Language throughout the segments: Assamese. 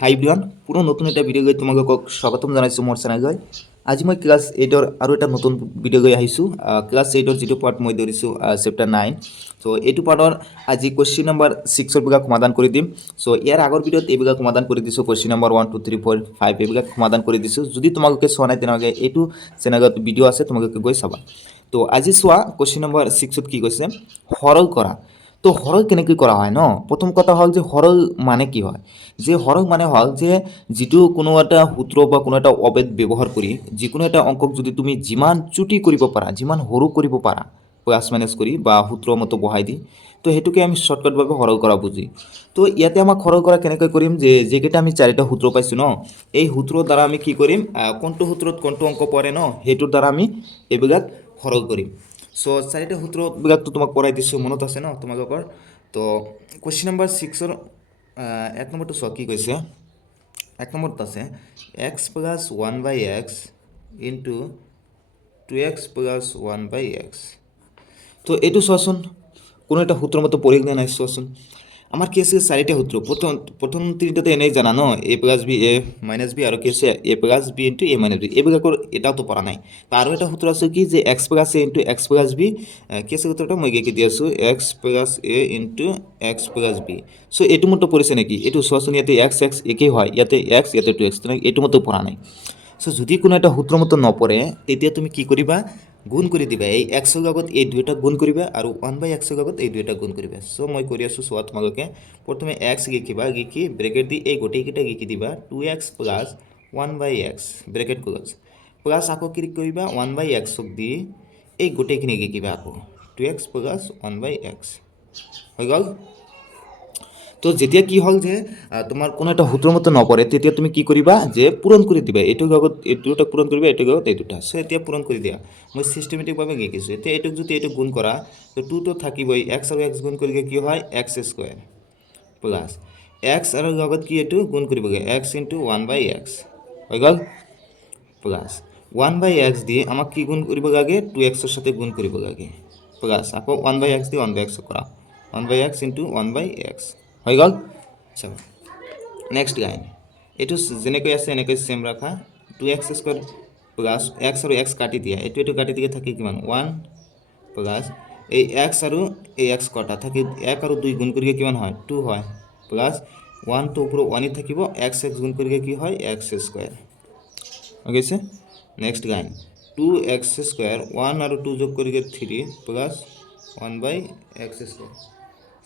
হাই এভৰিওয়ান পুৰো নতুন এটা ভিডিও গৈ তোমালোকক স্বাগতম জানাইছোঁ মোৰ চেনেল গৈ আজি মই ক্লাছ 8 আৰু এটা নতুন ভিডিও গৈ আহিছোঁ ক্লাছ 8 যেটো পাৰ্ট মই ধৰিছোঁ চেপ্টাৰ 9 সো এইটো পাৰ্টৰ আজি কোৱেশ্চন নম্বৰ 6 বিভাগ সমাধান কৰি দিম সো ইয়াৰ আগৰ ভিডিওত এই বিভাগ সমাধান কৰি দিছোঁ কোৱেশ্চন নম্বৰ 1 2 3 4 5 এই বিভাগ সমাধান কৰি দিছোঁ যদি তোমালোকে চোৱা নাই তেনেহ'লে এইটো চেনেলত ভিডিও আছে তোমালোকে গৈ চাবা তো আজি চোৱা কোৱেশ্চন নম্বৰ 6 কি কৈছে সৰল কৰা তো হৰল কেনেকৈ কৰা হয় ন প্ৰথম কথা হ'ল যে হৰল মানে কি হয় যে হৰল মানে হ'ল যে যেটো কোনো এটা সূত্ৰ বা কোনো এটা অবেদ ব্যৱহাৰ কৰি যিকোনো এটা অংকক যদি তুমি যিমান চুটি কৰিব পাৰা যিমান সৰু কৰিব পাৰা প্লাস মাইনাস কৰি বা সূত্ৰ মতো বহাই দি তো হেতুকে আমি শৰ্টকাট ভাবে হৰল কৰা বুজি তো ইয়াতে আমাক হৰল কৰা কেনেকৈ কৰিম যে যেকেটা আমি চাৰিটা সূত্ৰ পাইছো ন এই সূত্ৰৰ দ্বাৰা আমি কি কৰিম কোনটো সূত্ৰত কোনটো অংক পৰে ন হেতুৰ দ্বাৰা আমি এবিগাত হৰল কৰিম সো চাৰিটা সূত্ৰবিলাক তো তোমাক পঢ়াই দিছোঁ মনত আছে ন তোমালোকৰ তো কোৱেশ্চন নম্বৰ 6 এক নম্বৰটো চোৱা কি কৈছে এক নম্বৰত আছে x plus 1/x into 2x plus 1/x তো এইটো চোৱাচোন কোনো এটা সূত্ৰৰ মতো পঢ়ি নে নাই চোৱাচোন আমাৰ কি আছে চাৰিটা সূত্র প্রথম তিনটাতে এনেই জানা ন এ plus B A minus B আর কি আছে এ plus b into a minus B এইবিলাকৰ এটাও তো পড়া নাই তারও এটা সূত্র আছে কি যে x plus a into x plus b কি আছে সূত্রটা মই কি দি আছো x plus a into x plus b so এইটো মতো পড়িছে নাকি এইটো চোৱাচোন ইয়াতে এক্স এক্স একেই হয় ইয়াতে এক্স ইয়াতে টু এক্স এইটো মতো পড়া নাই সো যদি কোনো এটা সূত্র মতো নপড়ে তেতিয়া তুমি কি কৰিবা গুণ কৰি দিবা এই এক্সৰ লগত এই দুইটা গুণ কৰিবা আৰু 1/x ৰ লগত এই দুইটা গুণ কৰিবা সো মই কৰি আছো চোৱা তোমালোকে প্ৰথমে x লিখি ব্ৰেকেট দি এই গোটেইকেইটা লিখি দিবা 2x plus 1/x bracket close plus আকৌ কি কৰিবা 1/x ক দি এই গোটেইখিনি লিখিবা আকৌ 2x প্লাস 1/x হৈ গ'ল তো যেতিয়া কি হ'ল যে তোমাৰ কোনো এটা সূত্ৰৰ মতে নপৰে তেতিয়া তুমি কি কৰিবা যে পূৰণ কৰি দিবা এইটো লগত এইটোটা পূৰণ কৰিবা এইটো লগত এইটোটা সো এতিয়া পূৰণ কৰি দিয়া মই সিস্টেমেটিকভাৱে লিখিছোঁ এতিয়া এইটোক যদি এইটো গুণ কৰা তো 2 তো থাকিবই x আৰু x গুণ কৰিলে কি হয় x স্কয়াৰ প্লাস x আৰু লগত কি এইটো গুণ কৰিবগে x ইনটু 1/x হৈ গ'ল প্লাস 1/x দি আমাক কি গুণ কৰিব লাগে 2x এৰ সাথে গুণ কৰিব লাগে প্লাস আকৌ 1/x দি 1/x কৰা 1/x ইনটু 1/x হৈ গ'ল চল নেক্সট লাইন এইটো যেনেকৈ আছে এনেকৈ সেম ৰাখা 2x স্কয়াৰ প্লাস x আৰু x কাটি দিয়া এইটো কাটি দিয়ে থাকে কিমান 1 প্লাস এই x আৰু এই x কটা থাকে 1 আৰু 2 গুণ কৰিলে কিমান হয় 2 হয় প্লাস 1 তো উপৰে 1 থাকিব x x গুণ কৰিলে কি হয় x স্কয়াৰ ওকে আছে নেক্সট লাইন 2x স্কয়াৰ 1 আৰু 2 যোগ কৰিলে 3 প্লাস 1/x স্কয়ার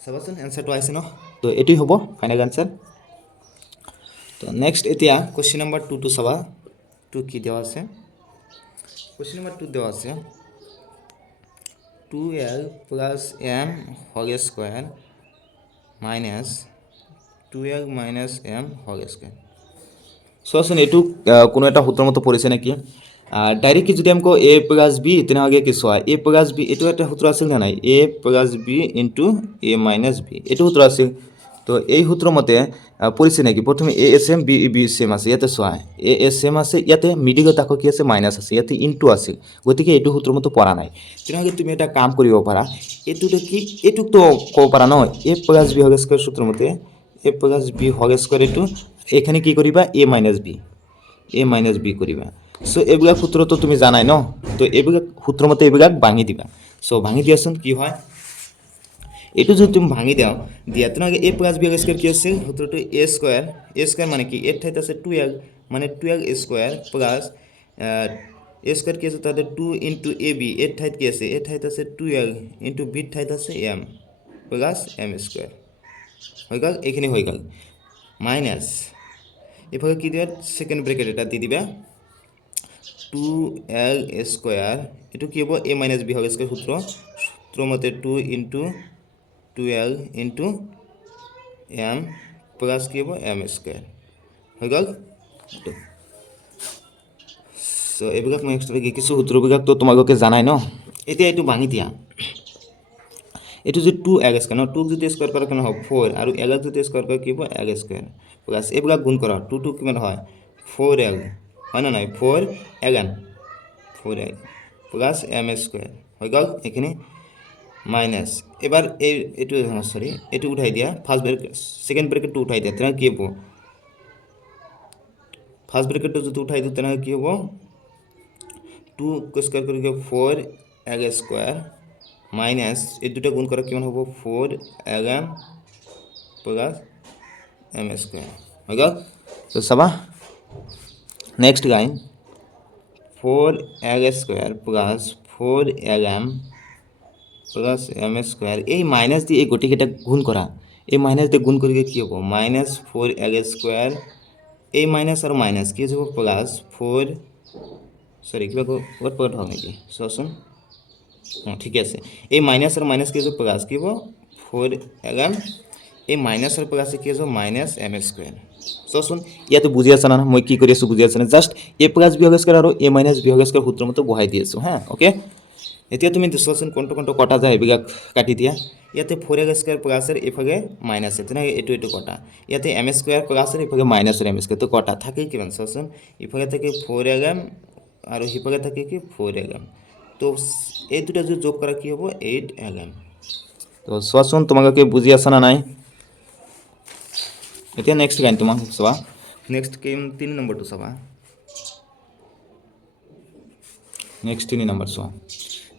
চাবাচোন এনসারটো আইছে ন তো এটাই হ'ব ফাইনাল আনসার তো নেক্সট এতিয়া কোশ্চেন নাম্বার 2 টু চাবা 2 কি দেওয়া আছে কোশ্চেন নাম্বার 2 দেওয়া আছে 2l plus m whole square minus 2l minus m whole square চোৱাচোন এইটো কোনো এটা সূত্ৰৰ মতো পৰিছে নেকি ডাইৰেক্টলি যদি আমি কওঁ a প্লাস b তেনেহ'লে কি চোৱা a প্লাস b এইটো এটা সূত্ৰ আছিল নে নাই a plus b into a minus b এইটো সূত্ৰ আছিল তো এই সূত্ৰ মতে পৰিছে নেকি প্ৰথমে a same b b same আছে ইয়াতে চোৱা a সেম আছে ইয়াতে মিডিলত আকৌ কি আছে মাইনাস আছে ইয়াতে ইনটু আছে গতিকে এইটো সূত্ৰ মতে পৰা নাই তেনেহ'লে তুমি এটা কাম কৰিব পাৰা এইটোতে কি এইটোক তো ক'ব পাৰা ন a plus b whole square সূত্ৰ মতে a plus b whole square এইটো এখানে কি কৰিবা a মাইনাস b কৰিবা সো এইবিলাক সূত্ৰ তো তুমি জানাই ন তো এইবিলাক সূত্ৰ মতে এইবিলাক ভাঙি দিবা সো ভাঙি দিয়াচোন কি হয় এইটো যদি তুমি ভাঙি দাও দিয়া তেনেহ'লে a প্লাস b স্কয়ার কি আছে সূত্ৰটো a স্কয়ার মানে কি a ঠাইত আছে 2l মানে 2l square plus a square কি আছে তাতে 2 ইনটু ab a ঠাইত কি আছে a ঠাইত আছে 2l ইনটু b ঠাইত আছে m প্লাস m স্কয়ার হৈ গ'ল এইখিনি হৈ গ'ল মাইনাস এফালে কি দিয়া সেকেন্ড ব্র্যাকেট এটা দি দিবা 2l স্কয়ার এটো কি হ'ব a minus b whole square সূত্র মতে 2 into 2l into m plus কি হ'ব m স্কয়ার হৈ গ'ল সো এইবিলাক মই এক্সট্রা কিছু সূত্ৰবিলাক তো তোমালোকে জানাই ন এতিয়া এইটো ভাঙি দিয়া এইটো যে 2l স্কয়ার ন 2 যদি স্কয়ার কৰা কেনে হ'ব 4 আৰু l যদি স্কয়াৰ কৰা কি হ'ব l স্কয়াৰ প্লাস এইবিলাক গুণ কৰা 2 2 কিমান হয় 4l হয় না নাই 4ln 4l plus m square হৈ গ'ল এখানে মাইনাস এবার এইটো সরি এইটো উঠাই দিয়া ফার্স্ট ব্র্যাকেট সেকেন্ড ব্র্যাকেটটো উঠাই দিয়া তাহলে কি হ'ব ফার্স্ট ব্রেকেটটা যদি উঠাই দিই তেনেহ'লে কি হ'ব 2 স্কোয়ার কৰি 4 এগ স্কোয়াৰ মাইনাস এই দুটা গুণ কৰা কিমান হ'ব 4 এগ এম প্লাস এম স্কোয়ার হৈ গ'ল। তো চাবা নেক্সট লাইন 4 এগ স্কোয়ার প্লাস 4 এগ এম প্লাস এম স্কোয়ার এই মাইনাস দিয়ে এই গোটেইকেইটা গুণ কৰা এই মাইনাস দিয়ে গুণ কৰি কি হ'ব মাইনাস 4 এগ স্কোয়াৰ এই মাইনাস আৰু মাইনাস কি হ'ব প্লাস 4 সৰি কিবা ক'ত পইণ্ট হ'ল নেকি চোৱাচোন অঁ ঠিকে আছে এই মাইনাস আৰু মাইনাস কি হ'ব প্লাস কি হ'ব 4 এগ এম এই মাইনাস আৰু প্লাস কি হ'ব মাইনাস এম স্কোয়াৰ চোৱাচোন ইয়াতে বুজি আছা না মই কি কৰি আছোঁ বুজি আছা না just a plus b square আৰু এ মাইনাস বি স্কোয়াৰ সূত্ৰ মতে বহাই দি আছোঁ হা ওকে। এতিয়া তুমি চোৱাচোন কোনটো কোনটো কটা যায় এইবিলাক কাটি দিয়া ইয়াতে 4 এগ স্কোয়ার প্লাসের এফাগে মাইনাসের তেনেহ'লে এইটো কটা ইয়াতে এম স্কোয়ার প্লাসের এফাগে মাইনাসের এম স্কোয়ার তো কটা থাকেই কিমান চোৱাচোন ইফাগে থাকে 4 এগ এম আৰু সিফাগে থাকে কি 4 এগ এম তো এই দুটা যদি যোগ কৰা কি হ'ব 8 এগ এম। তো চোৱাচোন তোমালোকে বুজি আছা না নাই এতিয়া নেক্সট লাইন তোমাক চোৱা নেক্সট 3 নম্বৰটো চাবা নেক্সট 3 নম্বৰ চোৱা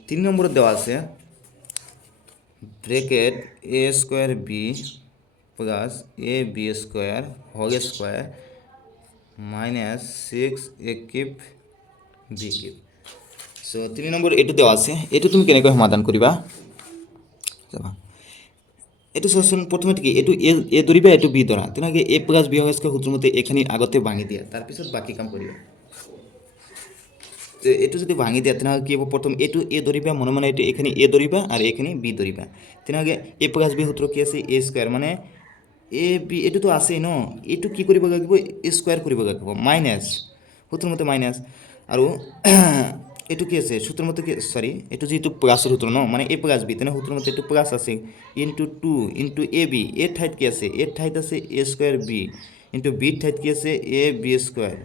3 নম্বৰত দেওয়া আছে bracket a square b plus a b square whole square minus 6 a cube b cube. So 3 নম্বৰ এইটো দেওয়া আছে এইটো তুমি কেনেকৈ সমাধান কৰিবা চাবা এইটো চোৱাচোন প্ৰথমতে কি এইটো এ ধৰিবা এইটো বি ধৰা তেনেহ'লে এ প্লাস বি হোল স্কোয়াৰ সূত্ৰৰ মতে এইখিনি আগতে ভাঙি দিয়া তাৰপিছত বাকী কাম কৰিবা। এইটো যদি ভাঙি দিয়া তেনেহ'লে কি হ'ব প্ৰথম এইটো এ ধৰিবা মনে মনে এইটো এইখিনি এ ধৰিবা আৰু এইখিনি বি ধৰিবা তেনেহ'লে এ প্লাস বি সূত্ৰ কি আছে এ স্কোয়াৰ মানে এ বি এইটোতো আছেই ন এইটো কি কৰিব লাগিব এ স্কোয়াৰ কৰিব লাগিব মাইনাস সূত্ৰৰ মতে মাইনাস আৰু এইটো কি আছে সূত্ৰৰ মতে কি সৰি এইটো যেহেতু প্লাসৰ সূত্ৰ ন মানে এ প্লাস বি তেনেহ'লে সূত্ৰৰ মতে এইটো প্লাস আছে into 2 into A B A ঠাইত কি আছে এ ঠাইত আছে a square B into b ঠাইত কি আছে এ বি স্কোয়ার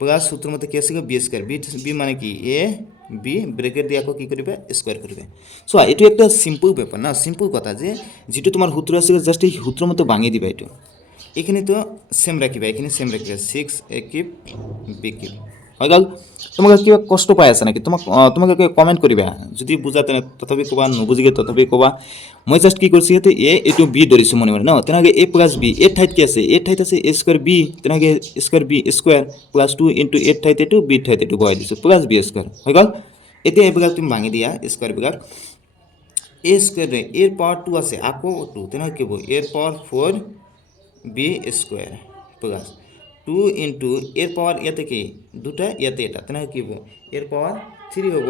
প্লাস সূত্ৰৰ মতে কি আছে বি স্কোয়াৰ বি মানে কি এ বি ব্ৰেকেট দিয়ে আকৌ কি কৰিবা স্কোয়াৰ কৰিবা। চোৱা এইটো একটা সিম্পল ব্যাপাৰ না সিম্পল কথা যে যেটো তোমাৰ সূত্ৰ আছে জাষ্ট এই সূত্ৰৰ মতে ভাঙি দিবা এইটো এইখিনি তো সেম ৰাখিবা এইখিনি সেম ৰাখিবা 6 এ কিউব বি কিউব হৈ গ'ল। তোমালোকে কিবা কষ্ট পাই আছা নেকি তোমালোকে কমেণ্ট কৰিবা যদি বুজা তেনে তথাপি ক'বা নুবুজিলে তথাপি ক'বা মই জাষ্ট কি কৰিছোঁ ইয়াতে এ এইটো বি ধৰিছোঁ মনে মনে ন তেনেহ'লে এ প্লাস বি এ ঠাইত কি আছে এ ঠাইত আছে এ স্কোয়ার বি তেনেহ'লে square b square plus 2 into a ঠাইত এইটো বি ঠাইত এইটো বহাই দিছোঁ প্লাস বি স্কোয়ার হৈ গ'ল। এতিয়া এইবিলাক তুমি ভাঙি দিয়া স্কোয়ারবিলাক এ স্কোয়ার এর পাওয়ার 2 আছে আকৌ 2 তেনেহ'লে কি হ'ব এর পাওয়ার 4 বি স্কোয়ার প্লাস 2 ইনটু এর পাওয়ার ইয়াতে কি দুটা ইয়াতে এটা তেনেহ'লে কি হ'ব এর পাওয়ার 3 হ'ব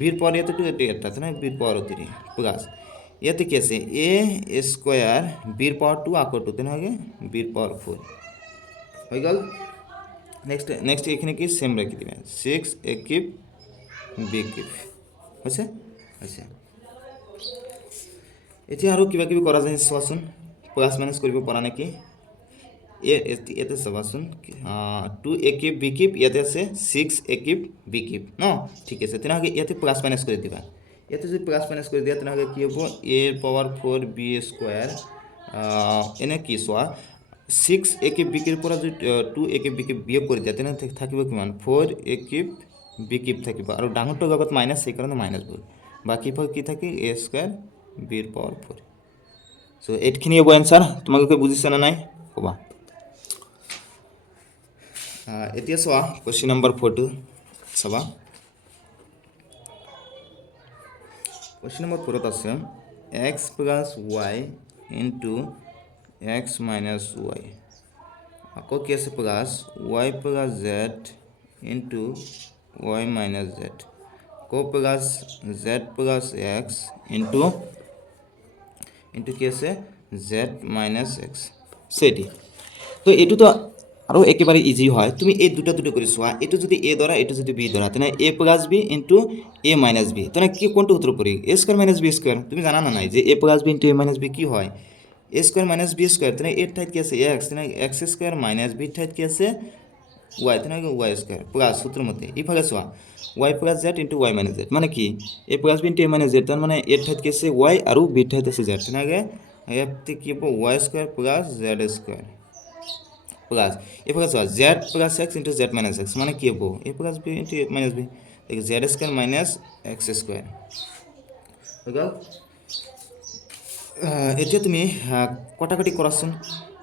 বির পাওয়ার ইয়াতে 2 এটা এটা তেনেহ'লে বির পাওয়ার 3 প্লাস ইয়াতে কি আছে এ স্কোয়ার বির পাওয়ার 2 আকৌ 2 তেনেহ'লে বির পাওয়ার 4 হৈ গ'ল। নেক্সট এইখিনি কি সেম ৰাখি দিবা 6 এ কিউব বি কিউব হৈছে হৈছে। এতিয়া আৰু কিবা কিবি কৰা যায় চোৱাচোন প্লাস মাইনাস কৰিব পৰা নেকি ইয়াতে চাবাচোন 2 এ কিউব বি কিউব ইয়াতে আছে 6 এ কিউব বি কিউব ন ঠিক আছে তেনেহ'লে ইয়াতে প্লাস মাইনাস কৰি দিবা ইয়াতে যদি প্লাস মাইনাস কৰি দিয়া তেনেহ'লে কি হ'ব এ পাৱাৰ 4 বি স্কোয়াৰ এনে কি চোৱা 6 এ কিউব বি কিউবৰ পৰা যদি 2 এ কিউব বি কিউব বিয়োগ কৰি দিয়া তেনেহ'লে থাকিব কিমান 4 এ কিউব বি কিউব থাকিব আৰু ডাঙৰটোৰ লগত মাইনাস সেইকাৰণে মাইনাস গ'ল বাকী কি থাকে এ স্কোয়াৰ বিৰ পাৱাৰ 4 সো এইখিনি হ'ব এনসাৰ তোমালোকে বুজিছা না নাই ক'বা। এতিয়া চোৱা কুৱেশ্যন নম্বৰ 4টো চাবা কুৱেশ্যন নম্বৰ 4ত আছে x plus y into x minus y আকৌ কি আছে plus y plus z into y minus z আকৌ plus z plus x into কি আছে z মাইনাস x সেটি তো এইটো তো আৰু একেবাৰে ইজি হয় তুমি এই দুটা কৰি চোৱা এইটো যদি এ ধৰা এইটো যদি বি ধৰা তেনে এ plus b into a minus B তেনে কি কোনটো সূত্ৰ পৰি এ স্কোয়ার মাইনাস বি স্কোয়ার তুমি জানা না নাই যে এ plus b into a minus b কি হয় a square minus b square তেনে এ ঠাইত কি আছে এক্স তেনে এক্স স্কোয়ার মাইনাস বি ঠাইত কি আছে ওয়াই তেনে ওয়াই স্কোয়ার প্লাস সূত্ৰৰ মতে ইফালে চোৱা y plus z into y minus z মানে কি a plus b into a minus z তাৰ মানে এ ঠাইত কি আছে ওয়াই আৰু বি ঠাইত আছে জেড তেনে ইয়াতে কি হ'ব y square plus z square plus এফাগে চোৱা z plus x into z minus x মানে কি হ'ব a plus b into a minus b z square minus x square হৈ গ'ল এতিয়া তুমি কটাকটি কৰাচোন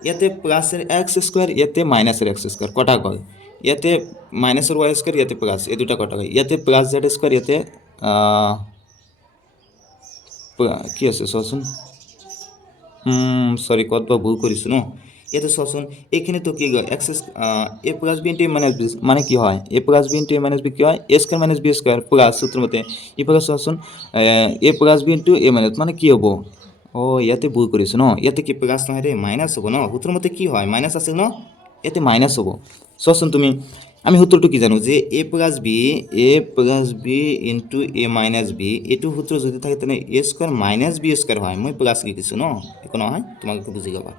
ইয়াতে প্লাসের এক্স স্কোয়ার ইয়াতে মাইনাসের এক্স স্কোয়ার কটা গ'ল ইয়াতে মাইনাসের ওয়াই স্কোয়ার ইয়াতে প্লাস এই দুটা কটা গ'ল ইয়াতে প্লাস জেড স্কোয়ার ইয়াতে কি আছে চোৱাচোন সৰি কতবা ভুল কৰিছোঁ ন ইয়াতে চোৱাচোন এইখিনিতো কি গ'ল x a plus b into a minus b মানে কি হয় a plus b into a minus b কি হয় a square minus b square plus সূত্র মতে ইফালে চোৱাচোন a plus b into a minus মানে কি হ'ব ইয়াতে ভুল কৰিছোঁ ন ইয়াতে কি প্লাস নহয় দেই মাইনাস হ'ব ন সূত্র মতে কি হয় মাইনাস আছিল ন ইয়াতে মাইনাস হ'ব চোৱাচোন তুমি আমি সূত্রটো কি জানো যে এ plus b into a minus B এইটো সূত্র যদি থাকে তেনে এ স্কোয়ার মাইনাস বি স্কোয়ার হয় মই প্লাস লিখিছোঁ ন একো নহয় তোমালোকে বুজি পাবা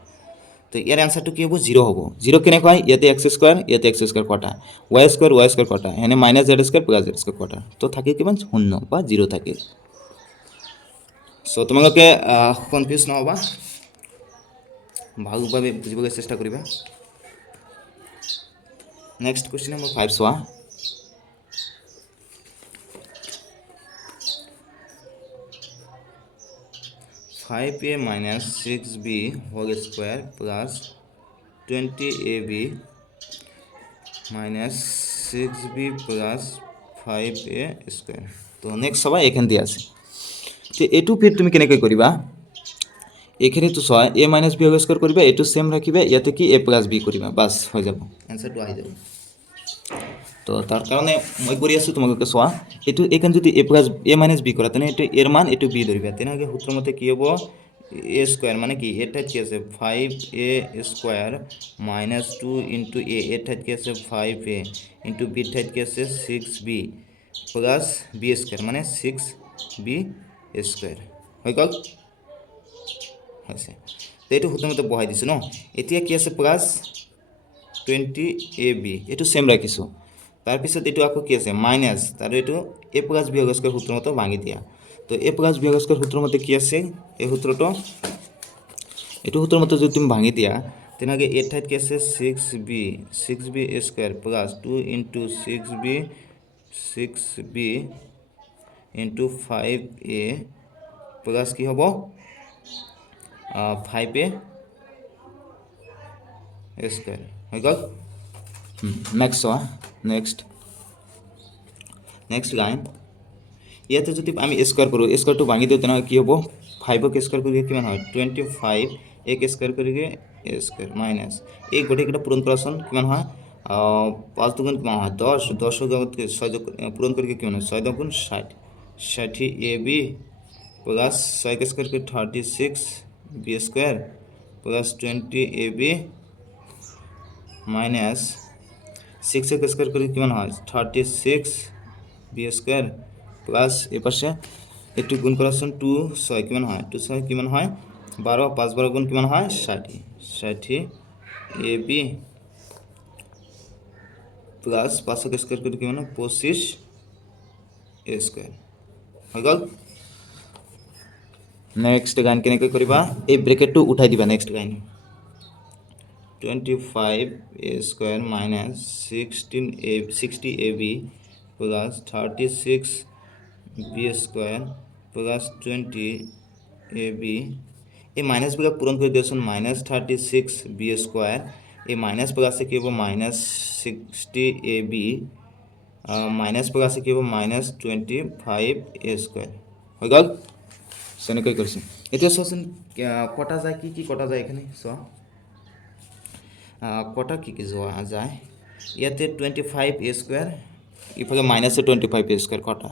তো ইয়াৰ এনসারটো কি হ'ব 0 হ'ব 0 কেনেকৈ হয় ইয়াতে এক্স স্কোয়ার কটা ওয়াই স্কোয়ার কটা এনে minus Z square plus z square কটা তো থাকে কিমান 0 বা 0 থাকে সো তোমালোকে কনফিউজ নহবা ভালভাৱে বুজিবলৈ চেষ্টা কৰিবা নেক্সট কুৱেশ্যন নম্বৰ 5 চোৱা 5a minus 6b whole square plus 20ab minus 6b plus 5a square তো নেক্সট সবাই এখান দিয়ে আছে তো এটু ফির তুমি কেনেকৈ কৰিবা এখানে তো চোৱা এ মাইনাস বি হোল স্কোয়াৰ কৰিবা এটু সেম ৰাখিবা ইয়াতে কি এ প্লাস বি কৰিবা বাস হৈ যাব এনসাৰটো আহি যাব তো তাৰ কাৰণে মই কৰি আছোঁ তোমালোকে চোৱা এইটো এইখান যদি এ প্লাস এ মাইনাস বি কৰা তেনে এইটো এৰ মান এইটো বি ধৰিবা তেনেহ'লে সূত্র মতে কি হ'ব এ স্কোয়ার মানে কি এর ঠাইত কি আছে 5a স্কোয়ার মাইনাস 2 ইন্টু এ এর ঠাইত কি আছে 5a ইন্টু বির ঠাইত কি আছে 6b প্লাস বি স্কোয়ার মানে 6b স্কোয়ার হৈ গ'ল হৈছে তো এইটো সূত্র মতে বহাই দিছোঁ ন এতিয়া কি আছে প্লাস 20ab এইটো সেম ৰাখিছোঁ তাৰপিছত এইটো আকৌ কি আছে মাইনাস তাৰ এইটো এ প্লাস বি হোল স্কোয়ার সূত্র মতে ভাঙি দিয়া তো এ প্লাস বি হোল স্কোয়ার সূত্র মতে কি আছে এই সূত্রটো এইটো সূত্র মতে যদি তুমি ভাঙি দিয়া তেনেহ'লে এর ঠাইত কি আছে 6b square plus 2 into 6b into 5a plus কি হ'ব 5a স্কোয়ার হৈ গ'ল নেক্সট চোৱা নেক্সট লাইন ইয়াতে যদি আমি স্কোয়াৰ কৰোঁ স্কোয়াৰটো ভাঙি দিওঁ তেনেহ'লে কি হ'ব 5ক স্কোয়াৰ কৰিলে কিমান হয় 25 এক স্কোয়াৰ কৰিলে এ স্কোয়াৰ মাইনাস এই গোটেইকেইটা পূৰণ কৰাচোন কিমান হয় 5 দুগুণ কিমান হয় 10 10ৰ লগত 6 পূৰণ কৰিলে কিমান হয় 6 দুগুণ 60 এ বি প্লাস 6 স্কোয়ার করে 36 B square plus 20 A B minus 6 square করে কিমান হয় 36 বি স্কোয়ার প্লাস এপাশে একটু গুণ কৰাচোন 2 6 কিমান হয় 2 6 কিমান হয় 12 5 12 গুণ কিমান হয় 60 এ বি প্লাস 5 স্কোয়ার করে কিমান হয় 25 এ স্কোয়ার হৈ গ'ল নেক্সট লাইন কেনেকৈ কৰিবা এই ব্ৰেকেটটো উঠাই দিবা next line 25 a square minus 60 ab plus 36 b square plus 20 ab এই মাইনাসবিলাক পূৰণ কৰি দিয়াচোন মাইনাস 36 b স্কোয়ার এই মাইনাস প্লাসে কি হ'ব মাইনাস 60 ab মাইনাস প্লাসে কি হ'ব মাইনাস 25 a স্কোয়ার হৈ গ'ল সেনেকৈ কৰিছোঁ এতিয়া চোৱাচোন কটা যায় কি কটা যায় এখানে চোৱা কটা কি যোৱা যায় ইয়াতে 25 a স্কোয়ার ইফালে মাইনাস 25 a স্কোয়ার কটা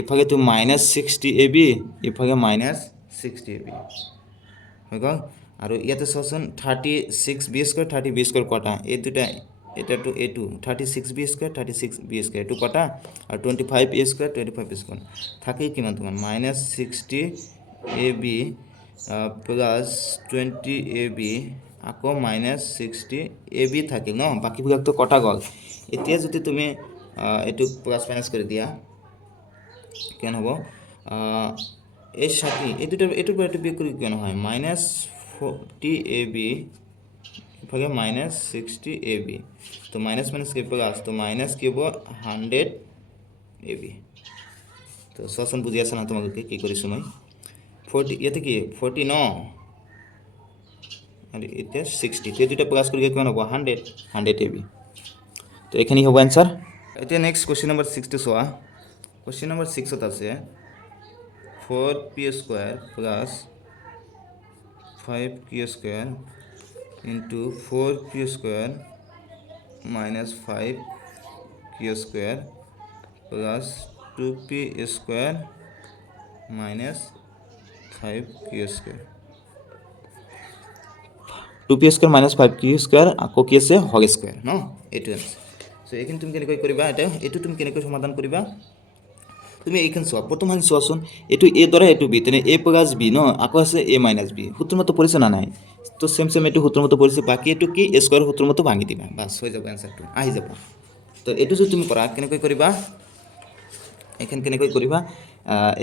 ইফালে তো মাইনাস 60 ab ইফালে মাইনাস 60 ab হৈ গ'ল আৰু ইয়াতে চোৱাচোন 36 b স্কোয়ার 30 b স্কোয়ার কটা এই দুটা এটা তো এটু 36 b স্কোয়ার 36 b স্কোয়ার এটু কটা আৰু 25 a স্কোয়াৰ 25 স্কোয়াৰ থাকে কিমান তোমাৰ মাইনাস 60 ab প্লাস 20 ab আকৌ মাইনাস 60 ab থাকিল ন বাকিবিলাক তো কটা গ'ল এতিয়া যদি তুমি এটু প্লাস মাইনাস কৰি দিয়া কেন হ'ব এই 60 এই দুটো এটু বিয়োগ কৰি কেন হয় মাইনাস 40 ab इफागे माइनस 60 AB तो माइनस माइनस के प्लस तो माइनस के 100 AB तो ससन बुझी आसा ना तुम्हारे कि करिছো मैं 40 ইয়াতে কি 40 ন আর এটা 60 তে দুটা প্লাস করিলে কিমান হ'ব 100 AB তো এখানেই হ'ব आंसर এতিয়া নেক্সট কোশ্চেন নাম্বার 6 টো সোয়া কোশ্চেন নাম্বার 6 ত আছে 4p square plus 5q square into 4p square minus 5q square plus 2p square minus 5q square 2p square minus 5q square আকৌ কি আছে হল স্কয়ার ন এটো আছে সো এইখিনি তুমি কেনেকৈ কৰিবা এটা এটো তুমি কেনেকৈ সমাধান কৰিবা তুমি এইখান চোৱা প্ৰথমখন চোৱাচোন এটো a দ্বাৰা এটো b তেনে a প্লাস b ন আকৌ আছে a মাইনাস b সূত্র মতো পৰিছে না নাই তো সেম সেম এটো সূত্ৰ মতো পৰিছে বাকি এটো কি a স্কয়ার সূত্র মতো ভাঙি দিবা বাস হৈ যাব आंसरটো আহি যাব তো এটো যদি তুমি কৰা কেনেকৈ কৰিবা এইখান কেনেকৈ কৰিবা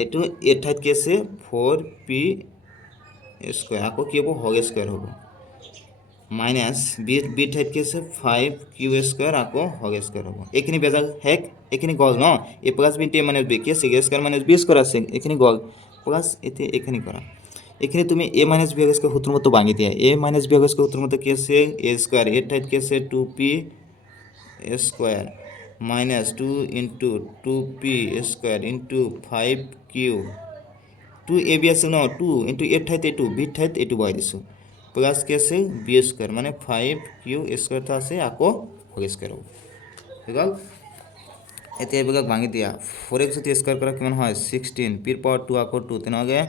এটো a ঠাইত কি আছে 4p স্কয়ার আকৌ কি হ'ব হল স্কয়ার হ'ব মাইনাস b ঠাইত কি আছে 5q স্কয়ার আকৌ হল স্কয়ার হ'ব এইখিনি বেজাল হেক এইখিনি গল ন a প্লাস b তে মাইনাস b কি আছে a square minus b square আছে এইখিনি গল প্লাস এতে এইখিনি কৰা এইখিনি তুমি a মাইনাস b স্কয়ার সূত্র মতো ভাঙি দিয়া a মাইনাস b স্কয়ার সূত্র মতো কি আছে a স্কয়ার এর ঠাইত কি আছে 2p square minus 2 into 2p square into 5q 2ab আছে ন 2 ইনটু এর ঠাইতে 2 b ঠাইত এটু বহাই দিছো প্লাস কি আছে b স্কয়ার মানে 5q স্কয়ার তো আছে আকৌ হোল স্কয়ার হ'ব গল এতিয়া এইবিলাক ভাঙি দিয়া 4x যদি স্কয়ার কৰা কিমান হয় 16 p পাওয়ার 2 আকৌ 2 তেনগে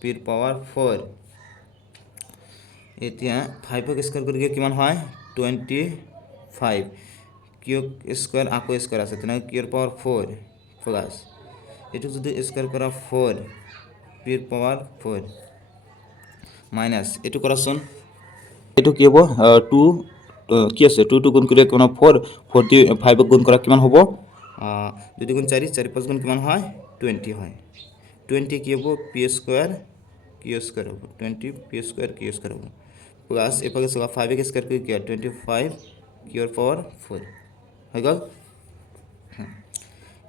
p পাওয়ার 4 এতিয়া 5ক স্কয়ার কৰিলে কিমান হয় 25 q স্কয়াৰ আকৌ স্কয়াৰ আছে তেনগে q পাওয়াৰ 4 প্লাস এটু যদি স্কয়াৰ কৰা 4 p পাওয়াৰ 4 মাইনাস এটু কৰাচোন এটু কি হ'ব 2 কি আছে 2 গুণ কৰিলে কিমান 4 45 গুণ কৰা কিমান হ'ব 2 গুণ 4 4 5 গুণ কিমান হয় 20 হয় 20 কি হ'ব p স্কয়ার q স্কয়ার হ'ব 20 p স্কয়ার q স্কয়ার হ'ব প্লাস এপাকে সব 5 স্কয়ার কি 25 q এর পাওয়ার 4 হৈ গল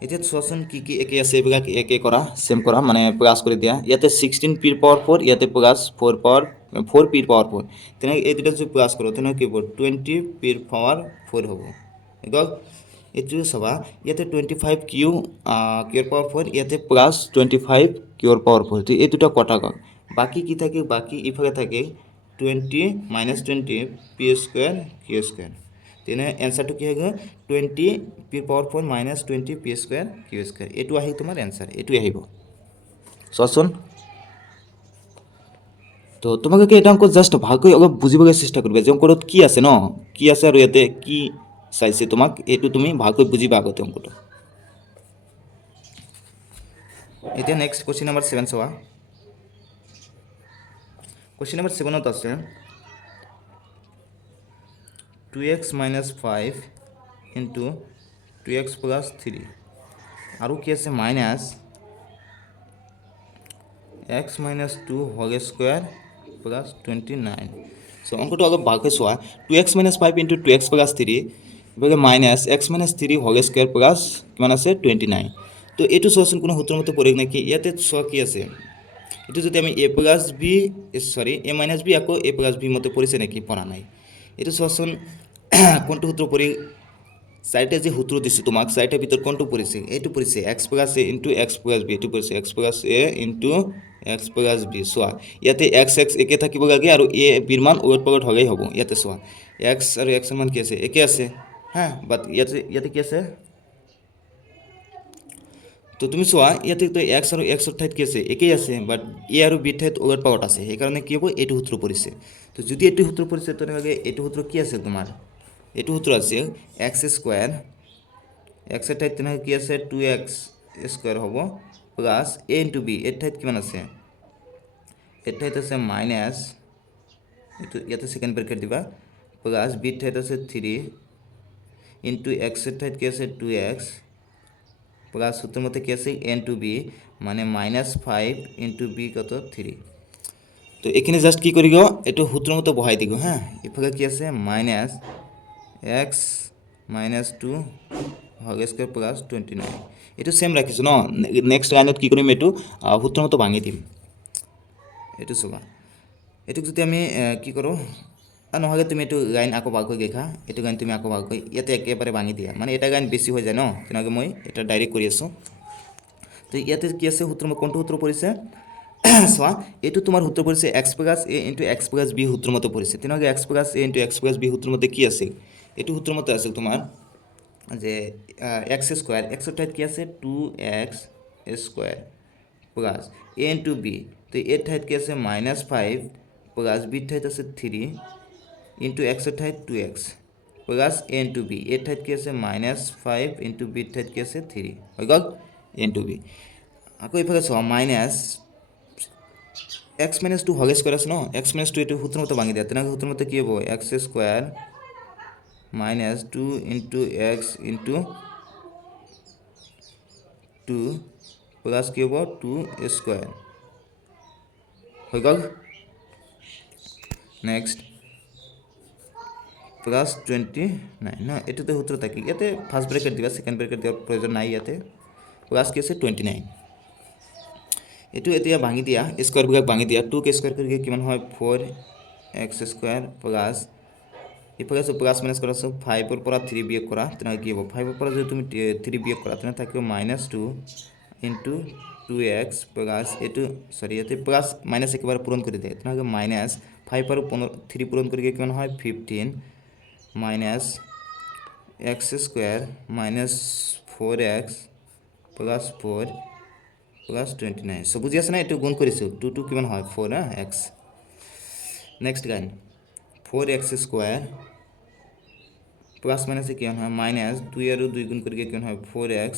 এতিয়া চোৱাচোন কি কি একে আছে এবিলাক একে কৰা সেম কৰা মানে প্লাস কৰি দিয়া ইয়াতে 16 p পাওয়ার 4 ইয়াতে প্লাস 4 পাওয়ার 4 p পাওয়ার 4 তেনে এই দুটা যদি প্লাস করো তেনে কি হ'ব 20 p পাওয়ার 4 হ'ব হৈ গল এটো সবা ইয়াতে 25 q q এর পাওয়ার 4 ইয়াতে প্লাস 25 q এর পাওয়ার 4 তো এই দুটা কটা গল বাকি কি থাকে বাকি ইফালে থাকে 20 minus 20 p square q square তেনে आंसरটো কি হ'ব 20 p পাওয়ার 4 minus 20 p square q square এটো আহি তোমাৰ आंसर এটো আহিব সচোন তো তোমাকে এটা অঙ্ক জাস্ট ভালকৈ অলপ বুজিবলৈ চেষ্টা কৰিবা যে অঙ্কত কি আছে ন কি আছে আৰু ইয়াতে কি চাইছে তোমাক এটো তুমি ভালকৈ বুজিবা আগতে অঙ্কটো এতিয়া নেক্সট কোশ্চেন নাম্বার 7 চোৱা কোশ্চেন নাম্বার 7 ত আছে 2x minus 5 into 2x plus 3 আৰু কি আছে minus x minus 2 whole square plus 29 so অঙ্কটো অলপ ভালকৈ চোৱা 2x minus 5 into 2x plus 3 এবারে minus x minus 3 whole square plus কিমান আছে 29 তো এটো সচোন কোনো সূত্র মতে পড়ে নাকি ইয়াতে চোৱা কি আছে এটো যদি আমি a plus b sorry a minus b আকৌ a plus b মতে পড়িছে নাকি পড়া নাই এটো সচোন কোনটো সূত্র পড়ি সাইটে যে সূত্র দিছে তোমাক সাইটের ভিতর কোনটো পড়িছে এটো পড়িছে x plus a into x plus b এটো পড়িছে x plus a into x plus b সোয়া ইয়াতে x x একে থাকিব লাগে আৰু a b ৰ মান ওপৰত পৰত হলেই হ'ব ইয়াতে সোয়া x আৰু x ৰ মান কি আছে একে আছে হ্যাঁ বাট ইয়াতে কি আছে তো তুমি সোয়া ইয়াতে তো x আৰু x ৰ ঠাইত কি আছে একেই আছে বাট a আৰু b ঠাইত ওপৰত পৰত আছে এই কাৰণে কি হ'ব এটো সূত্ৰ পড়িছে তো যদি এটো সূত্ৰ পড়িছে তো লাগে এটো সূত্ৰ কি আছে তোমাৰ এটো সূত্র আছে x স্কয়ার x এর ঠাইত তেনে কি আছে 2x স্কয়ার হ'ব প্লাস a into b এর ঠাইত কিমান আছে এর ঠাইত আছে মাইনাস এটো ইয়াতে সেকেন্ড ব্র্যাকেট দিবা প্লাস b এর ঠাইত আছে 3 into x এর ঠাইত কি আছে 2x প্লাস সূত্রের মধ্যে কি আছে a into b মানে -5 into b কত 3 তো এইখিনি জাষ্ট কি কৰিব এইটো সূত্ৰৰ মতে বহাই দিব হা ইফালে কি আছে minus x minus 2 whole square plus 29 এইটো সেম ৰাখিছোঁ ন নেক্সট লাইনত কি কৰিম এইটো সূত্ৰৰ মতে ভাঙি দিম এইটো চাবা এইটোক যদি আমি কি কৰোঁ নহ'লে তুমি এইটো লাইন আকৌ ভালকৈ দেখা এইটো লাইন তুমি আকৌ ভালকৈ ইয়াতে একেবাৰে ভাঙি দিয়া মানে এটা লাইন বেছি হৈ যায় ন তেনেকৈ মই এটা ডাইৰেক্ট কৰি আছোঁ তো ইয়াতে কি আছে সূত্ৰ কোনটো সূত্ৰ পৰিছে চোৱা এইটো তোমাৰ সূত্ৰ পৰিছে এক্স প্লাছ এ ইনটু এক্স প্লাছ বি সূত্ৰৰ মতে পৰিছে তেনেহ'লে এক্স প্লাছ এ ইনটু এক্স প্লাছ বি সূত্ৰৰ মতে কি আছিল এইটো সূত্ৰৰ মতে আছিল তোমাৰ যে এক্স স্কোয়ার এক্সের ঠাইত কি আছে 2x square plus a into B তো এর ঠাইত কি আছে -5 প্লাস বির ঠাইত আছে 3 ইন্টু এক্সের ঠাইত 2x plus a into B এর ঠাইত কি আছে -5 ইন্টু বির ঠাইত কি আছে 3 হৈ গ'ল এ ইন্টু বি আকৌ এইফালে চোৱা মাইনাছ x - 2 হোল স্কোয়াৰ আছে ন x - 2 এইটো সূত্ৰৰ মতে ভাঙি দিয়া তেনেহ'লে সূত্ৰৰ মতে কি হ'ব x square -2 into x into 2 plus কি হব 2 স্কোয়ার হৈ গ'ল নেক্সট প্লাস 29 না এটাতে সূত্র থাকি ইয়াতে ফার্স্ট ব্রেকেট দিবা সেকেন্ড ব্রেকেট দিয়ার প্রয়োজন নাই ইয়াতে প্লাস কি আছে 29 এইটো এতিয়া ভাঙি দিয়া স্কোয়ার বিলাক ভাঙি দিয়া 2 কে স্কোয়ার কৰি কিমান হয় 4x স্কোয়াৰ প্লাস ইফালে আছে প্লাস মাইনাস কৰা আছে 5 ৰ পৰা 3 বিয়োগ কৰা তেনেহ'লে কি হ'ব 5 ৰ পৰা যদি তুমি 3 বিয়োগ কৰা তেনেহ'লে থাকিব -2 ইনটু 2x প্লাস এইটো সৰি ইয়াতে প্লাস মাইনাস একেবাৰে পূৰণ কৰি দিয়ে তেনেহ'লে মাইনাস 5 আৰু 3 পূৰণ কৰি কিমান হয় 15 minus x square minus 4x plus 4 plus 29 so বুঝি আছে না এইটো গুণ কৰিছো 2 কিমান হয় 4 না x নেক্সট গাইন 4x স্কোয়ার প্লাস মাইনাসে কি হয় মাইনাস 2 আর 2 গুণ করিকে কি হয় 4x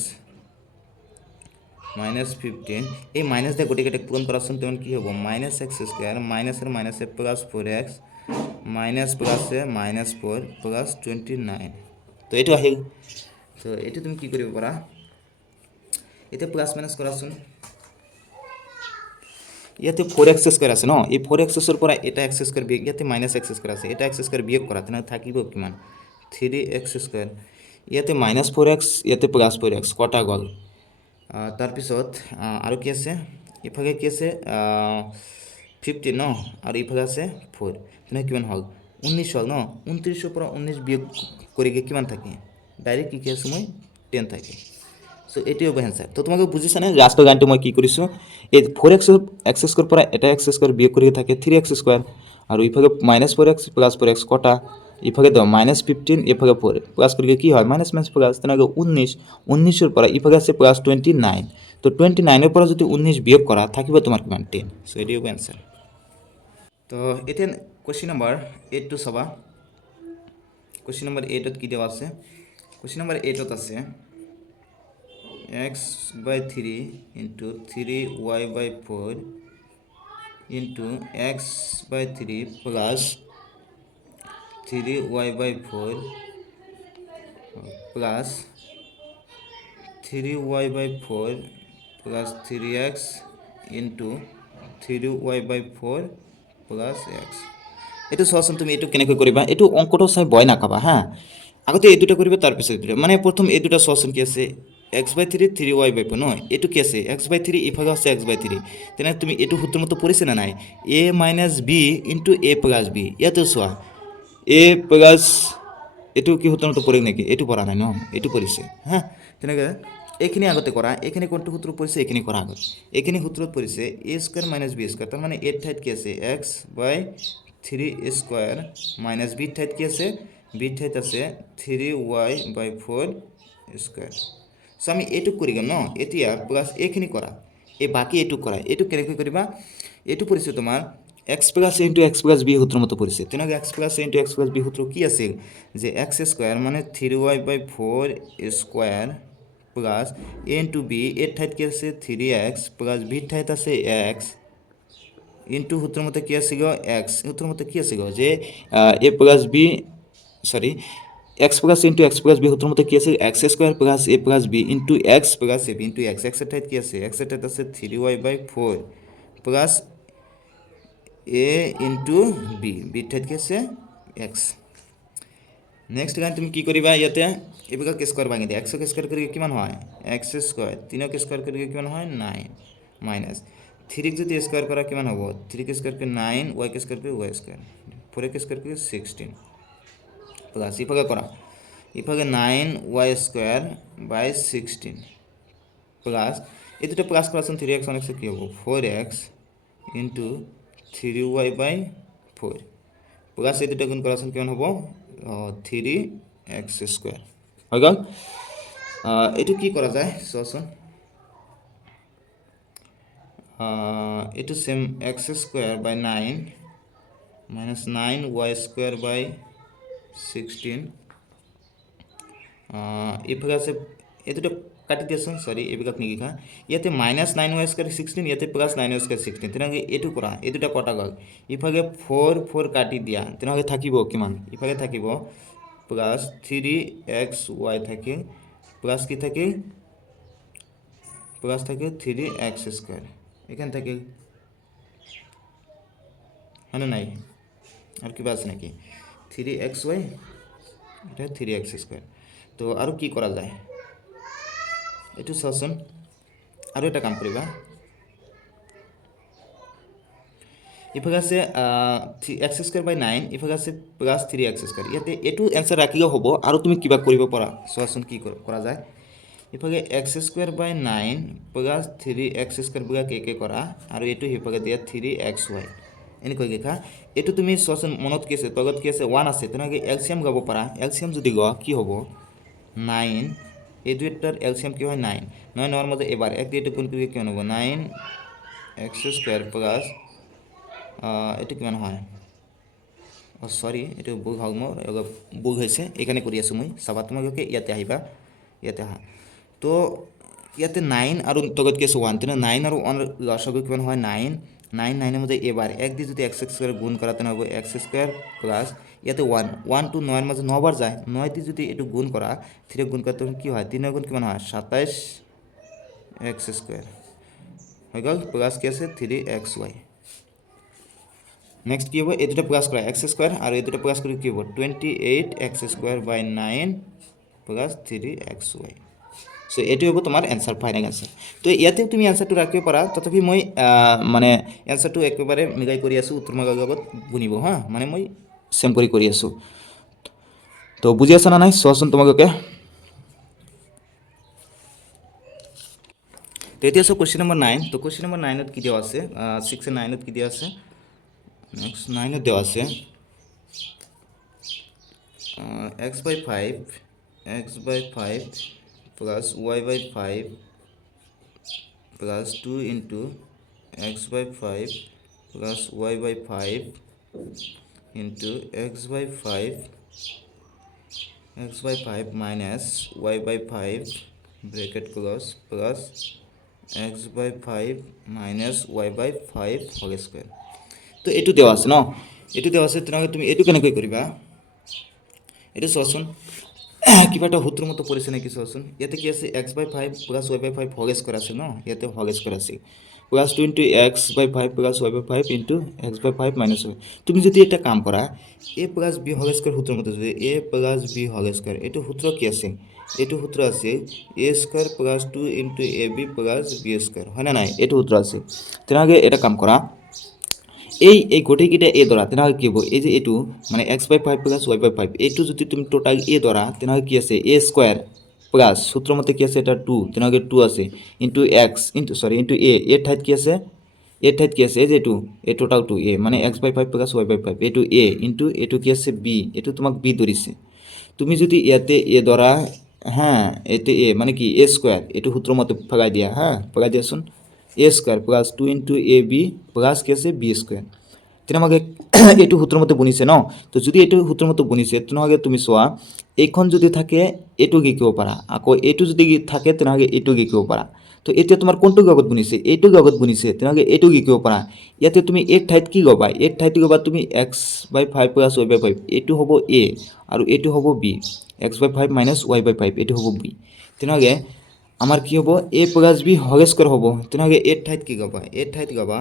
মাইনাস 15 এই মাইনাস দিয়ে গোটেইকেইটা পূরণ কৰাৰ চোন তেমন কি হ'ব -x স্কয়ার মাইনাসের মাইনাসে প্লাস 4x মাইনাস প্লাসে -4 প্লাস 29 তো এইটো আহিল তো এইটো তুমি কি কৰিব পাৰা এটা প্লাস মাইনাস কৰাৰ চোন ইয়াতে 4x স্কয়াৰ আছে ন এই 4x এৰ পৰা এটা x স্কয়াৰ বিয়োগ ইয়াতে -x স্কয়াৰ আছে এটা x স্কয়াৰ বিয়োগ কৰা তেনে থাকিব কিমান 3x স্কয়াৰ ইয়াতে -4x ইয়াতে +4x কটা গ'ল তাৰপিছত আৰু কি আছে ইফালে কি আছে 15 ন আৰু ইফালে আছে 4 তেনে কিমান হ'ল 19 হ'ল ন 29 ৰ পৰা 19 বিয়োগ কৰিকে কিমান থাকে ডাইৰেক্ট কি আছে মই 10 থাকে সো এটি হবে आंसर তো তোমাকে বুঝিছ না লাস্টৰ গানটো মই কি কৰিছো এই 4x x স্কয়াৰ পৰা এটা x স্কয়াৰ বিয়োগ কৰি থাকে 3x স্কয়াৰ আৰু ইফালে -4x +4x কটা ইফালে দাও -15 ইফালে 4 প্লাস কৰিকে কি হয় মাইনাস প্লাস তেনেকৈ 19 19 ৰ পৰা ইফালে আছে +29 তো 29 ৰ পৰা যদি 19 বিয়োগ কৰা থাকিব তোমাৰ কিমান 10 সো এটি হবে आंसर তো এতিয়া কোশ্চেন নাম্বার 8 টু সবা কোশ্চেন নাম্বার 8 ত কি দেওয়া আছে কোশ্চেন নাম্বার 8 ত আছে x by 3 into 3y by 4 into x by 3 plus 3y by 4 plus 3y by 4 plus 3x into 3y by 4 plus x এইটো চোৱাচোন তুমি এইটো কেনেকৈ কৰিবা এইটো অংকটো চাই ভয় নাখাবা হা আগতে এই দুটা কৰিবা তাৰ পিছত দুটা মানে প্ৰথম এই দুটা চোৱাচোন কি আছে x by 3 3y by 4 নহয় এইটো কি আছে x by 3 ইফালে আছে x by 3 তেনে তুমি এইটো সূত্ৰৰ মতে পৰিছে না নাই a minus b into a plus b ইয়াতে চোৱা a plus এইটো কি সূত্ৰৰ মতে পৰে নেকি এইটো পৰা নাই ন এইটো পৰিছে হা তেনেকৈ এইখিনি আগতে কৰা এইখিনি কোনটো সূত্ৰ পৰিছে এইখিনি কৰা আগত এইখিনি সূত্ৰত পৰিছে a square minus b square তাৰ মানে a ঠাইত কি আছে x by 3 square minus b ঠাইত কি আছে b ঠাইত আছে 3y by 4 স্কয়ার সো আমি এইটুক কৰি গম ন এতিয়া প্লাস এইখিনি কৰা এই বাকি এইটুক কৰা এইটুক কেনেকৈ কৰিবা এইটো পৰিছে তোমাৰ x plus a into x plus b সূত্ৰৰ মতে পৰিছে তেনেকৈ x plus a into x plus b সূত্ৰ কি আছিল যে x স্কয়ার মানে 3y by 4 square plus a into b এর ঠাইত কি আছে 3x প্লাস b ঠাইত আছে x ইনটু সূত্ৰৰ মতে কি আছে গো x সূত্ৰৰ মতে কি আছে গো যে a plus b সৰি x plus into x plus b সূত্ৰৰ মতে কি আছে x square plus a plus b into x plus a b into x x এর ঠাইত কি আছে x এর ঠাইত আছে 3y by 4 plus a into b ঠাইত কি আছে এক্স। নেক্সট কাৰণে তুমি কি কৰিবা ইয়াতে এইবিলাক স্কোৱাৰ ভাঙি দিয়া এক্সক স্কোৱাৰ কৰি কিমান হয় এক্স স্কোৱাৰ 3ক স্কোৱাৰ কৰি কিমান হয় 9 মাইনাছ 3ক যদি স্কোৱাৰ কৰা কিমান হ'ব 3ক স্কোৱাৰ কৰি 9 ৱাইক স্কোৱাৰ কৰি ৱাই স্কোৱাৰ 4ক স্কোৱাৰ কৰি 16 প্লাছ ইফালে কৰা ইফালে 9 ৱাই স্কোৱাৰ বাই 16 প্লাছ এই দুটা প্লাছ কৰাচোন 3x 1x কি হ'ব 4x ইনটু 3y বাই 4 প্লাছ এই দুটা গুণ কৰাচোন কিমান হ'ব 3x স্কোৱাৰ হৈ গ'ল। এইটো কি কৰা যায় চোৱাচোন এইটো সেম এক্স স্কোৱাৰ বাই 9 মাইনাছ 9y স্কোৱাৰ বাই 16 ইফালে আছে এই দুটা কাটি দিয়াচোন সৰি এইবিলাক নিলিখা ইয়াতে মাইনাছ 9y স্কোৱাৰ 16 ইয়াতে প্লাছ 9y স্কোৱাৰ 16 তেনেহ'লে এইটো কৰা এই দুটা কটা গ'ল ইফালে 4 কাটি দিয়া তেনেহ'লে থাকিব কিমান ইফালে থাকিব প্লাছ 3xy থাকে প্লাছ কি থাকে প্লাছ থাকে 3x স্কোৱাৰ এখানে থাকে হয়নে নাই আৰ কিবা আছে নাকি 3xy এটা 3x স্কোয়াৰ তো আৰু কি কৰা যায় এইটো চাচোন আৰু এটা কাম কৰিবা ইফালে আছে x স্কোয়ার বাই 9 ইফালে আছে প্লাস 3x স্কোয়ার ইয়াতে এইটো এনসার ৰাখিলেও হ'ব আৰু তুমি কিবা কৰিব পাৰা চাচোন কি কৰা যায় ইফালে x স্কোয়াৰ বাই 9 প্লাস 3x স্কোয়াৰ বিলাক একে কৰা আৰু এইটো ইফালে দিয়া 3xy এনেকৈ লিখা এইটো তুমি চোৱাচোন মনত কি আছে তলত কি আছে 1 আছে তেনেহ'লে এলচিয়াম গাব পাৰা এলচিয়াম যদি গোৱা কি হ'ব 9 এই দুইটাৰ এলচিয়াম কি হয় 9 9 মাজত এবাৰ এক দুইটা গুণ কৰি কিমান হ'ব 9x স্কোয়াৰ প্লাস এইটো কিমান হয় সৰি এইটো বুক হল মোৰ অলপ বুক হৈছে এইখানে কৰি আছোঁ মই চাবা তোমালোকে ইয়াতে আহিবা ইয়াতে আহা তো ইয়াতে 9 আৰু তলত কি আছে 1 তেনে 9 আৰু 1 লসাগু কিমান হয় 9 9 9 এর মধ্যে এবার এক দিয়ে যদি x স্কোয়ার গুণ করা তেনে হবে x স্কোয়ার প্লাস ইয়াতে 1 1 টু 9 এর মাঝে 9 বার যায় 9 দিয়ে যদি এটু গুণ করা 3 গুণ করতে কি হয় 3 গুণ কিমান হয় 27 x স্কোয়ার হয়ে গেল প্লাস কি আছে 3xy নেক্সট কি হবে এই দুটো প্লাস করা x স্কোয়ার আর এই দুটো প্লাস করে কি হবে 28x স্কোয়ার বাই 9 প্লাস 3xy সো এইটো হ'ব তোমাৰ এনসাৰ ফাইনেল এনসাৰ তো ইয়াতে তুমি এনসাৰটো ৰাখিব পাৰা তথাপি মই মানে এনসাৰটো একেবাৰে মিলাই কৰি আছোঁ উত্তৰ মাৰ্গৰ লগত বুনিব হা মানে মই সেম কৰি আছোঁ তো বুজি আছা না নাই চোৱাচোন তোমালোকে তো এতিয়া চোৱা কুৱেশ্যন নম্বৰ 9 তো কুৱেশ্যন নম্বৰ 9ত কি দিয়া আছে 6 আৰু 9ত কি দিয়া আছে নেক্সট 9ত দিয়া আছে x by 5 plus y by 5 plus 2 into x by 5 plus y by 5 into x by 5 minus y by 5 bracket close plus x by 5 minus y by 5 whole square তো এইটো দেওয়া আছে ন এইটো দেওয়া আছে তেনেহ'লে তুমি এইটো কেনেকৈ কৰিবা এইটো চোৱাচোন কিবা এটা সূত্ৰৰ মতো পৰিছে নেকি চোৱাচোন ইয়াতে কি আছে x by 5 plus y by 5 whole square আছে ন ইয়াতে হোল স্কয়ার আছে plus 2 into x by 5 plus y by 5 into x by 5 minus y তুমি যদি এটা কাম কৰা a plus b whole square সূত্ৰৰ মতে যদি a plus b whole square এইটো সূত্র কি আছে এইটো সূত্র আছে a square plus 2 into ab plus b square হয় না নাই এইটো সূত্র আছে তেনেহ'লে এটা কাম কৰা এই গোটেইকেইটা এ ধৰা তেনেহ'লে কি হ'ব এই যে এইটো মানে x by 5 plus y by 5 এইটো যদি তুমি টোটাল এ ধৰা তেনেহ'লে কি আছে a স্কয়ার প্লাস সূত্র মতে কি আছে এটা 2 তেনেহ'লে 2 আছে ইনটু x ইনটু a ঠাইত কি আছে এই যে এই টোটাল 2 a মানে x by 5 plus y by 5 এইটো a ইনটু এইটো কি আছে b এইটো তোমাক b ধৰিছে তুমি যদি ইয়াতে a ধৰা হ্যাঁ এতে a মানে কি a স্কয়ার এইটো সূত্র মতে ভাগাই দিয়া হ্যাঁ ভাগাই দিয়াচোন a square plus 2 into ab plus কি আছে b স্কয়ার তেনেহ'লে এইটো সূত্ৰৰ মতে বনিছে ন তো যদি এইটো সূত্ৰৰ মতে বনিছে তেনেহ'লে তুমি চোৱা এইখন যদি থাকে এইটো লিখিব পাৰা আকৌ এইটো যদি থাকে তেনেহ'লে এইটো লিখিব পাৰা তো এতিয়া তোমাৰ কোনটো কাগজ বনিছে এইটো কাগজ বনিছে তেনেহ'লে এইটো লিখিব পাৰা ইয়াতে তুমি এক ঠাইত কি গবা এক ঠাইত গবা তুমি x by 5 plus y by 5 এইটো হ'ব a আৰু এইটো হ'ব b x by 5 minus y by 5 এইটো হ'ব b তেনেহ'লে আমাৰ কি হ'ব a plus b whole square হ'ব তেনেহ'লে এই ঠাইত কি গবা এই ঠাইত গবা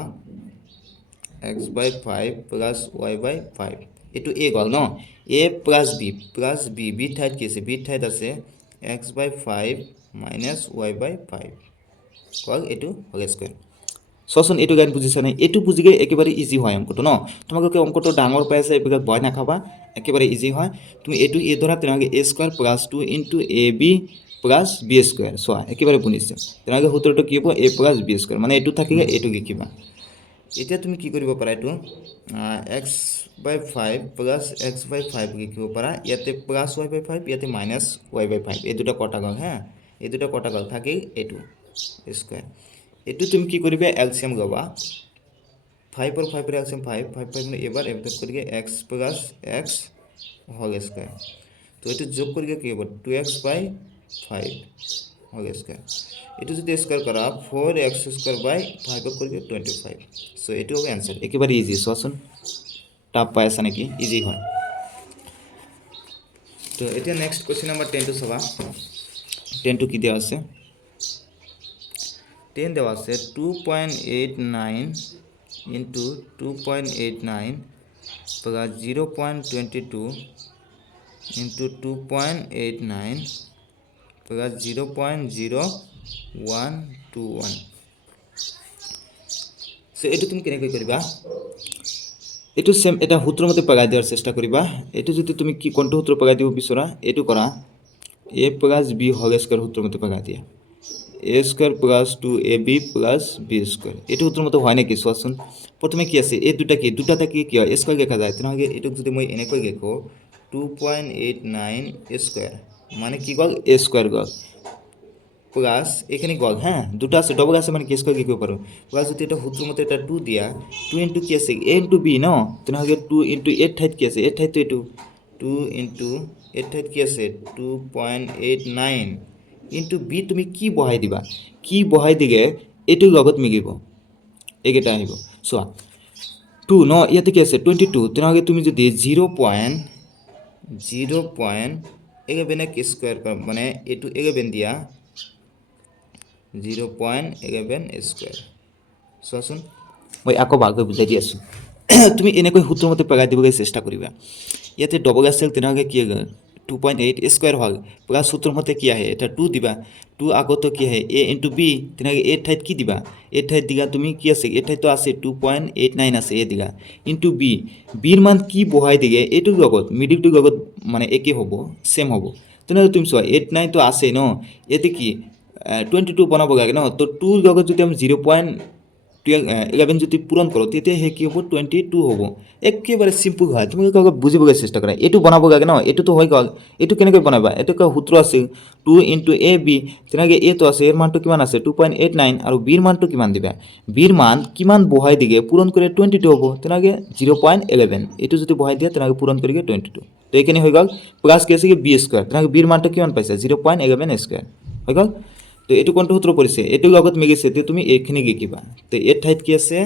x by 5 plus y by 5 এইটো a goal no a plus b b ঠাইত কি আছে b ঠাইত আছে x by 5 minus y by 5 গল এইটো হোল স্কয়ার সচোন এইটো গাইন বুজিছা নাই এইটো বুজিগে একেবাৰে ইজি হয় অঙ্কটো ন তোমালোকে অঙ্কটো ডাঙৰ পাই আছে এবিগত ভয় নাখাবা একেবাৰে ইজি হয় তুমি এইটো এ ধৰা তেনেকৈ a square plus 2 into ab plus b square সোয়া একেবাৰে বুজিছে তেনেকৈ সূত্ৰটো কি হ'ব a plus b স্কয়াৰ মানে এইটো থাকিলে এইটো লিখিবা এতিয়া তুমি কি কৰিব পাৰা এইটো x by 5 plus x by 5 লিখিব পাৰা ইয়াতে plus y by 5 ইয়াতে minus y by 5 এই দুটা কটা গল হ্যাঁ এই দুটা কটা গল থাকে এইটো স্কয়ার এইটো তুমি কি কৰিবা এলসিয়াম লবা 5 और 5 पर एलसीएम 5 5 5 में এবাৰ এভেট কৰিকে x plus x whole square তো এটো যোগ কৰিকে কি হ'ব 2x by 5 হোল স্কয়াৰ এটো যদি স্কয়াৰ কৰা 4x স্কয়াৰ by 5 কৰিকে 25 সো এটো হবে आंसर একেবারে ইজি সসন টাপ পাই আছে নাকি ইজি হয় তো এতিয়া নেক্সট কোশ্চেন নাম্বার 10 তো সবা 10 তো কি দেওয়া আছে 10 দেওয়া আছে 2.89 into 2.89 plus 0.22 into 2.89 plus 0.0121 so এটো তুমি কেনেকৈ কৰিবা এটো সেম এটা সূত্ৰৰ মতে পগাই দিয়াৰ চেষ্টা কৰিবা এটো যদি তুমি কি কোনটো সূত্ৰ পগাই দিব বিচৰা এটো কৰা a plus b whole square সূত্ৰৰ মতে পগাই দিয়া a square plus 2ab plus b square এটো সূত্ৰৰ মতে হয় নাকি সোৱাচোন প্ৰথমে কি আছে এই দুটাটা কি হয় স্কয়ার লেখা যায় তেনেহলে এটো যদি মই এনেকৈ লিখো 2.89 স্কয়ার মানে কি গল a স্কয়ার গল প্লাস এখানে গল হ্যাঁ দুটা আছে ডবল আছে মানে কি স্কয়ার লিখিব পারো প্লাস যদি এটা সূত্র মতে এটা 2 দিয়া 2 ইনটু কি আছে a ইনটু b ন তেনেহলে 2 ইনটু a ঠাইত কি আছে a ঠাইত তো এটো 2 ইনটু a ঠাইত কি আছে 2.89 ইনটু b তুমি কি বহাই দিবা কি বহাই দিগে এটো লগত মিলিব একেটা আহিব সোয়া 2 ন ইয়াতে কি আছে 22 তেনেহলে তুমি যদি 0.11 কে স্কয়ার মানে এটো 11 দিয়া 0.11 স্কয়ার সোয়াচোন মই আকৌ ভালকৈ বুজাই দি আছো তুমি এনেকৈ সূত্ৰৰ মতে পগাই দিবলৈ চেষ্টা কৰিবা ইয়াতে ডবল আছিল তেনেহলে কি 2.8 স্কয়াৰ হল প্লাস সূত্ৰৰ মতে কি আহে এটা 2 দিবা 2 আগতো কি আহে a ইনটু b তেনেহলে a ঠাইত কি দিবা a ঠাইত দিগা তুমি কি আছে a ঠাইত তো আছে 2.89 আছে a দিগা ইনটু b b ৰ মান কি বহাই দিগে এটো লগত মিডিলটো লগত মানে একে হ'ব সেম হ'ব তেনেহলে তুমি চোৱা 89 তো আছে ন এতে কি 22 বনাব লাগে ন তো 2 লগত যদি আমি 0.11 যদি পূরণ করো তেতিয়া হে কি হ'ব 22 হ'ব একেবারে সিম্পল হয় তুমি কাকে বুজিবলৈ চেষ্টা কৰা এটো বনাব লাগে ন এটো তো হৈ গল এটো কেনেকৈ বনাবা এটো কা সূত্র আছে 2 into ab তেনেকৈ a তো আছে এর মানটো কিমান আছে 2.89 আৰু b ৰ মানটো কিমান দিবা b ৰ মান কিমান বহাই দিগে পূরণ করে 22 হ'ব তেনেকৈ 0.11 এটো যদি বহাই দিয়া তেনেকৈ পূরণ কৰিগে 22 তো এখানে হৈ গল প্লাস কি আছে b স্কয়াৰ তেনেকৈ b ৰ মানটো কিমান পাইছা 0.11 স্কয়াৰ হৈ গল তো এটো কোনটো সূত্ৰ পৰিছে এটো লগত মিগিছে তে তুমি এইখিনি লিখিবা তো এর ঠাইত কি আছে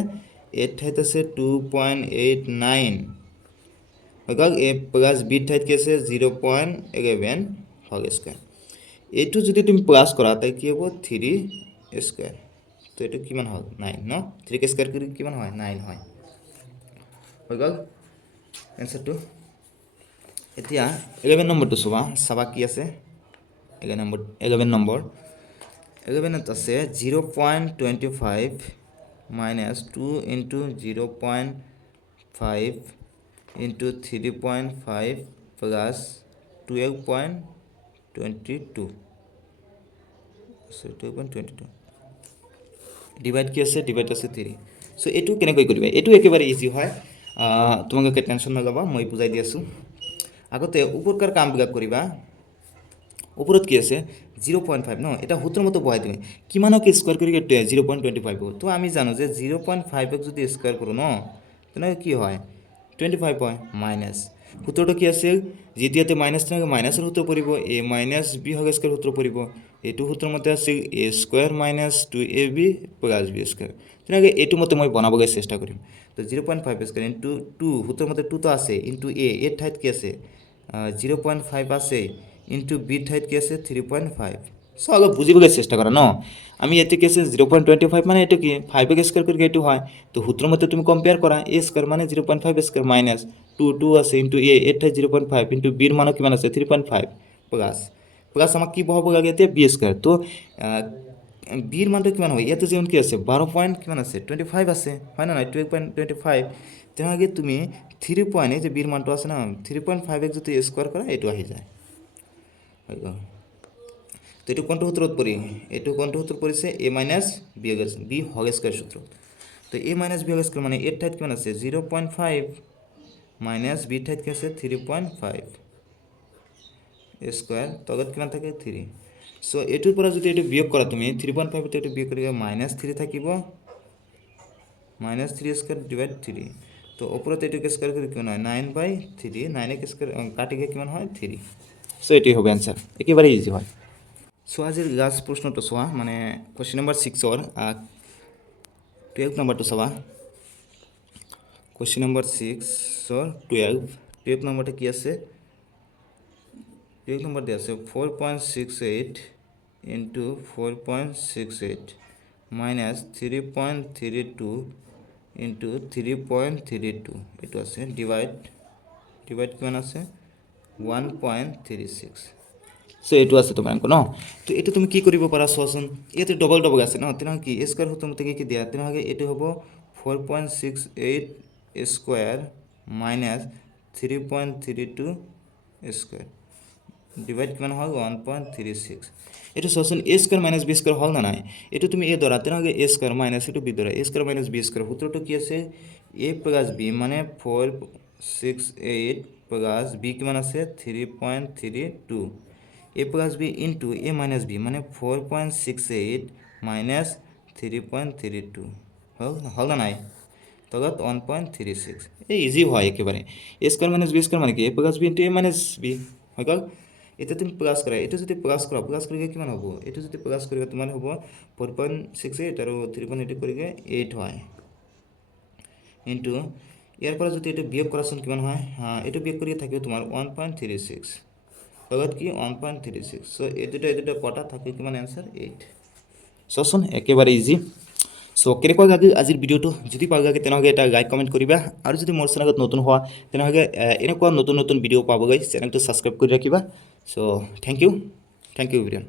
এর ঠাইত আছে 2.89 হৈ গল a প্লাস b ঠাইত কি আছে 0.11 হোল স্কয়ার এটো যদি তুমি প্লাস কৰা তাই কি হ'ব 3 স্কয়াৰ তো এটো কিমান হল 9 ন 3 কে স্কয়াৰ কৰি কিমান হয় 9 হয় হৈ গল आंसरটো এতিয়া 11 নম্বৰটো চাবা কি আছে 11 নম্বৰ 11 আছে 0.25 minus 2 into 0.5 into 3.5 plus 12.22 so 12.22 divide কি আছে ডিভাইড আছে 3 সো এটো কেনেকৈ কৰিবা এটো একেবাৰে ইজি হয় তোমালোকে টেনশন নলবা মই বুজাই দি আছো আগতে উপৰকাৰ কামবিলাক কৰিবা উপৰত কি আছে 0.5 ন এটা সূত্ৰৰ মতে বহাই তুমি কিমানক স্কয়াৰ কৰি 0.25 হ'ব তো আমি জানো যে 0.5 ক যদি স্কয়ার কৰো ন তেনে কি হয় 25 হয় মাইনাস সূত্ৰটো কি আছে যেতিয়াতে মাইনাস থাকে মাইনাসৰ সূত্ৰ পৰিব a minus b whole square সূত্ৰ পৰিব এটো সূত্ৰৰ মতে আছে a square minus 2ab plus b square তেনেকৈ এটো মতে মই বনাবলৈ চেষ্টা কৰিম তো 0.5 স্কয়াৰ ইনটু 2 সূত্ৰৰ মতে 2 তো আছে ইনটু a এর ঠাইত কি আছে 0.5 আছে ইনটু b ঠাইত কি আছে 3.5 সো আগত বুজিবলৈ চেষ্টা কৰা ন আমি ইয়াতে কি আছে 0.25 মানে এইটো কি 5 স্কয়ার কৰি এইটো হয় তো সূত্ৰৰ মতে তুমি কম্পেয়াৰ কৰা a স্কয়ার মানে 0.5 স্কয়ার মাইনাস 2 আছে ইনটু a এটা 0.5 ইনটু b ৰ মান কিমান আছে 3.5 প্লাস প্লাস আমাক কি বহাব লাগে এতিয়া b স্কয়ার তো b ৰ মানটো কিমান হয় ইয়াতে যেন কি আছে 12 পইণ্ট কিমান আছে 25 আছে হয় না নাই 12.25 তেনেহ'লে তুমি 3 পইণ্ট এই যে b ৰ মানটো আছে না 3.5 যদি স্কয়াৰ কৰা এইটো আহি যায় হৈ গ'ল তো এইটো কোনটো সূত্ৰত পৰি এইটো কোনটো সূত্ৰত পৰিছে a minus b whole square সূত্ৰ তো a minus b whole square মানে a ঠাইত কিমান আছে 0.5 মাইনাছ b ঠাইত কি আছে 3.5 স্কয়াৰ তলত কিমান থাকে 3 সো এটোৰ পৰা যদি এটো বিয়োগ কৰা তুমি 3.5 তে এটো বিয়োগ কৰিলে -3 থাকিব -3 স্কয়াৰ ডিভাইড 3 তো ওপৰত এটো স্কয়াৰ কৰি কিমান হয় 9/3 9 কে স্কয়ার কাটি গিয়ে কিমান হয় 3 সো এটি হবে आंसर একেবারে ইজি হয় সো আজিৰ লাষ্ট প্ৰশ্নটো চোৱা মানে কোৱেশ্চন নম্বৰ 6 অৰ 12 নম্বৰটো চাবা কোৱেশ্চন নম্বৰ 6 অৰ 12 নম্বৰটো কি আছে 12 নম্বর দিয়ে আছে 4.68 into 4.68 minus 3.32 into 3.32 এটো আছে ডিভাইড কিমান আছে 1.36 সো এটো আছে তোমাৰ অঙ্ক ন তো এটো তুমি কি কৰিব পাৰা চোৱাচোন ইয়াতে ডবল আছে ন তেনে কি স্কয়ার হতো মতে কি দিয়া তেনে এটো হ'ব 4.68 স্কয়ার মাইনাস 3.32 স্কয়ার ডিভাইড কিমান হল 1.36 এটো সসন a square minus b square হল না নাই এটো তুমি a ধরা তেনে a স্কয়ার মাইনাস এটো b ধরা a square minus b square সূত্রটো কি আছে a প্লাস b মানে 468 প্লাস b কিমান আছে 3.32 a plus b into a minus b মানে 4.68 মাইনাস 3.32 হল না নাই তলত 1.36 এই ইজি হয় একেবারে a square minus b square মানে কি a plus b into a minus b হৈ গ'ল এটা তুমি প্লাস কৰা এটা যদি প্লাস কৰা প্লাস কৰিলে কিমান হ'ব এটা যদি প্লাস কৰিলে তোমাৰ হ'ব 4.68 আৰু 3.8 কৰিলে 8 হয় ইনটু ইয়াৰ পৰা যদি এটা বিয়োগ কৰাচোন কিমান হয় এটা বিয়োগ কৰি থাকিব তোমাৰ 1.36 তলত কি 1.36 সো এটা কটা থাকে কিমান आंसर 8 সচোন একেবাৰে ইজি সো কেনেকুৱা লাগে আজিৰ ভিডিওটো যদি ভাল লাগে তেনেহ'লে এটা লাইক কমেণ্ট কৰিবা আৰু যদি মোৰ চেনেলত নতুন হোৱা তেনেহ'লে এনেকুৱা নতুন ভিডিও পাবলৈ চেনেলটো সাবস্ক্ৰাইব কৰি ৰাখিবা সো থ্যাংক ইউ এভৰিৱান